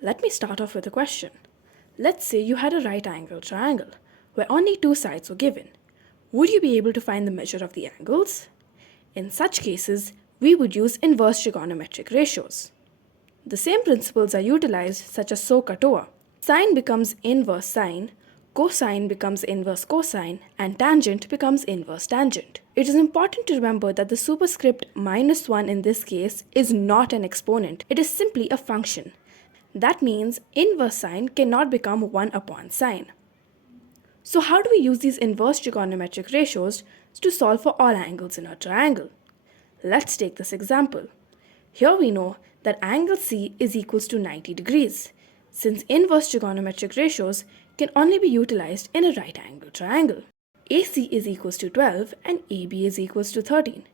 Let me start off with a question. Let's say you had a right angle triangle where only two sides were given. Would you be able to find the measure of the angles? In such cases, we would use inverse trigonometric ratios. The same principles are utilized such as SOHCAHTOA. Sine becomes inverse sine, cosine becomes inverse cosine, and tangent becomes inverse tangent. It is important to remember that the superscript -1 in this case is not an exponent, it is simply a function. That means inverse sine cannot become 1 upon sine. So how do we use these inverse trigonometric ratios to solve for all angles in a triangle? Let's take this example. Here we know that angle C is equals to 90 degrees, since inverse trigonometric ratios can only be utilized in a right angle triangle. AC is equals to 12 and AB is equals to 13.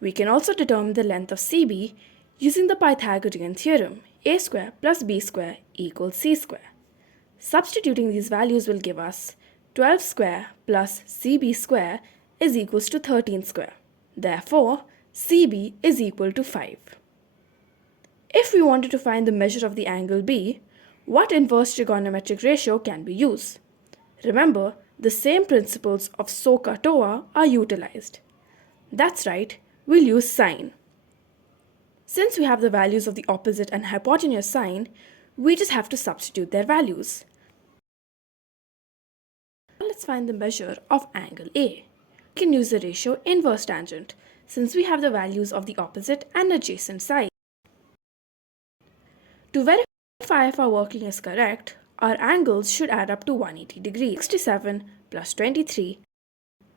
We can also determine the length of CB using the Pythagorean theorem, a square plus b square equals c square. Substituting these values will give us 12 square plus cb square is equals to 13 square. Therefore, CB is equal to 5. If we wanted to find the measure of the angle B, what inverse trigonometric ratio can we use? Remember, the same principles of SOHCAHTOA are utilized. That's right, we'll use sine. Since we have the values of the opposite and hypotenuse sine, we just have to substitute their values. Now let's find the measure of angle A. We can use the ratio inverse tangent, since we have the values of the opposite and adjacent side. To verify if our working is correct, our angles should add up to 180 degrees. 67 plus 23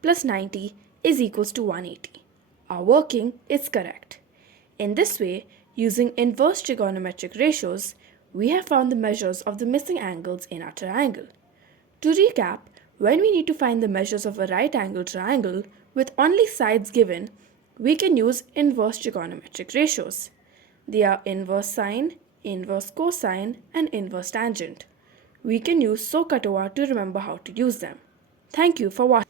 plus 90 is equals to 180. Our working is correct. In this way, using inverse trigonometric ratios, we have found the measures of the missing angles in our triangle. To recap, when we need to find the measures of a right angle triangle with only sides given, we can use inverse trigonometric ratios. They are inverse sine, inverse cosine, and inverse tangent. We can use SOHCAHTOA to remember how to use them. Thank you for watching.